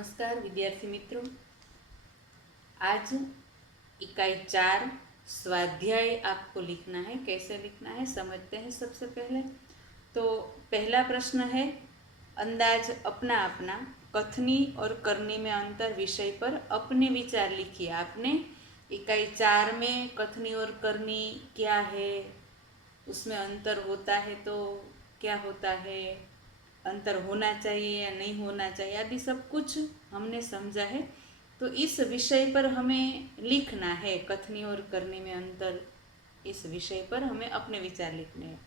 नमस्कार विद्यार्थी मित्रों। आज इकाई 4 स्वाध्याय आपको लिखना है। कैसे लिखना है समझते हैं। सबसे पहले तो पहला प्रश्न है, अंदाज अपना अपना कथनी और करनी में अंतर विषय पर अपने विचार लिखिए। आपने इकाई 4 में कथनी और करनी क्या है, उसमें अंतर होता है तो क्या होता है, अंतर होना चाहिए या नहीं होना चाहिए, आदि सब कुछ हमने समझा है। तो इस विषय पर हमें लिखना है, कथनी और करनी में अंतर, इस विषय पर हमें अपने विचार लिखने हैं।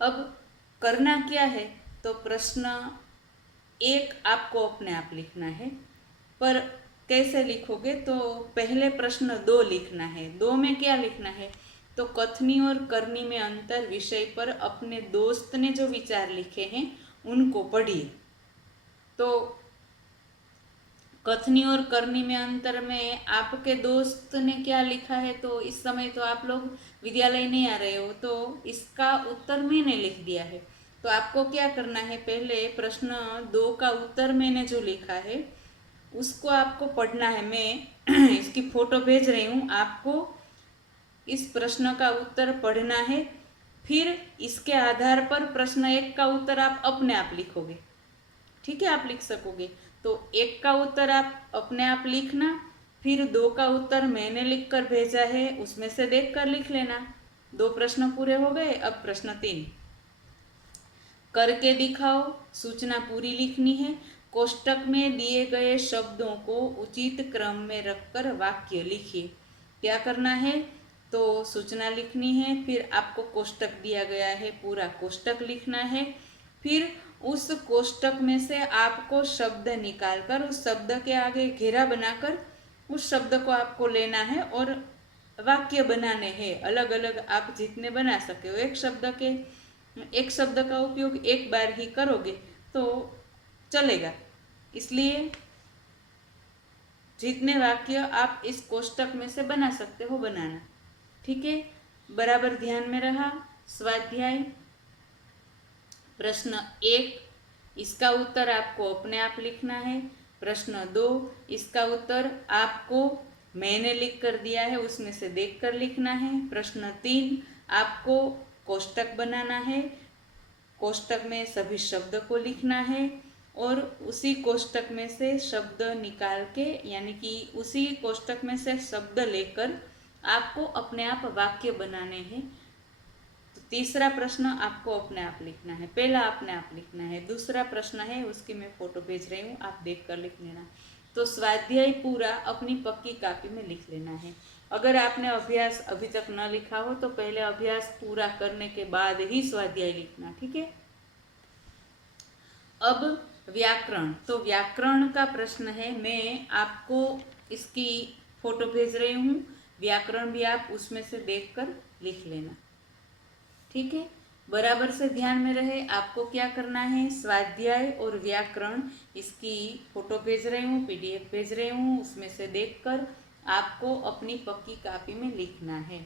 अब करना क्या है, तो प्रश्न 1 आपको अपने आप लिखना है। पर कैसे लिखोगे, तो पहले प्रश्न 2 लिखना है। 2 में क्या लिखना है, तो कथनी और करनी में अंतर विषय पर अपने दोस्त ने जो विचार लिखे हैं उनको पढ़िए। तो कथनी और करनी में अंतर में आपके दोस्त ने क्या लिखा है, तो इस समय तो आप लोग विद्यालय नहीं आ रहे हो, तो इसका उत्तर मैंने लिख दिया है। तो आपको क्या करना है, पहले प्रश्न 2 का उत्तर मैंने जो लिखा है उसको आपको पढ़ना है। मैं इसकी फोटो भेज रही हूँ आपको। इस प्रश्न का उत्तर पढ़ना है, फिर इसके आधार पर प्रश्न 1 का उत्तर आप अपने आप लिखोगे। ठीक है, आप लिख सकोगे। तो 1 का उत्तर आप अपने आप लिखना, फिर 2 का उत्तर मैंने लिख कर भेजा है, उसमें से देख कर लिख लेना। 2 प्रश्न पूरे हो गए। अब प्रश्न 3, करके दिखाओ, सूचना पूरी लिखनी है। कोष्टक में दिए गए शब्दों को उचित क्रम में रखकर वाक्य लिखिए। क्या करना है, तो सूचना लिखनी है, फिर आपको कोष्टक दिया गया है, पूरा कोष्टक लिखना है, फिर उस कोष्टक में से आपको शब्द निकालकर उस शब्द के आगे घेरा बनाकर उस शब्द को आपको लेना है और वाक्य बनाने हैं। अलग अलग आप जितने बना सके हो। एक शब्द का उपयोग एक बार ही करोगे तो चलेगा, इसलिए जितने वाक्य आप इस कोष्टक में से बना सकते हो बनाना। ठीक है, बराबर ध्यान में रहा। स्वाध्याय प्रश्न 1, इसका उत्तर आपको अपने आप लिखना है। प्रश्न 2, इसका उत्तर आपको मैंने लिख कर दिया है, उसमें से देख कर लिखना है। प्रश्न 3, आपको कोष्टक बनाना है, कोष्टक में सभी शब्द को लिखना है और उसी कोष्टक में से शब्द निकाल के, यानी कि उसी कोष्टक में से शब्द लेकर आपको अपने आप वाक्य बनाने हैं। तो तीसरा प्रश्न आपको अपने आप लिखना है, पहला अपने आप लिखना है। दूसरा प्रश्न है, उसकी मैं फोटो भेज रही हूँ, आप देख कर लिख लेना। तो स्वाध्याय पूरा अपनी पक्की कॉपी में लिख लेना है। अगर आपने अभ्यास अभी तक न लिखा हो तो पहले अभ्यास पूरा करने के बाद ही स्वाध्याय लिखना। ठीक है। अब व्याकरण, तो व्याकरण का प्रश्न है, मैं आपको इसकी फोटो भेज रही हूँ। व्याकरण भी आप उसमें से देखकर लिख लेना। ठीक है, बराबर से ध्यान में रहे। आपको क्या करना है, स्वाध्याय और व्याकरण, इसकी फोटो भेज रही हूँ, PDF भेज रही हूँ, उसमें से देखकर आपको अपनी पक्की कॉपी में लिखना है।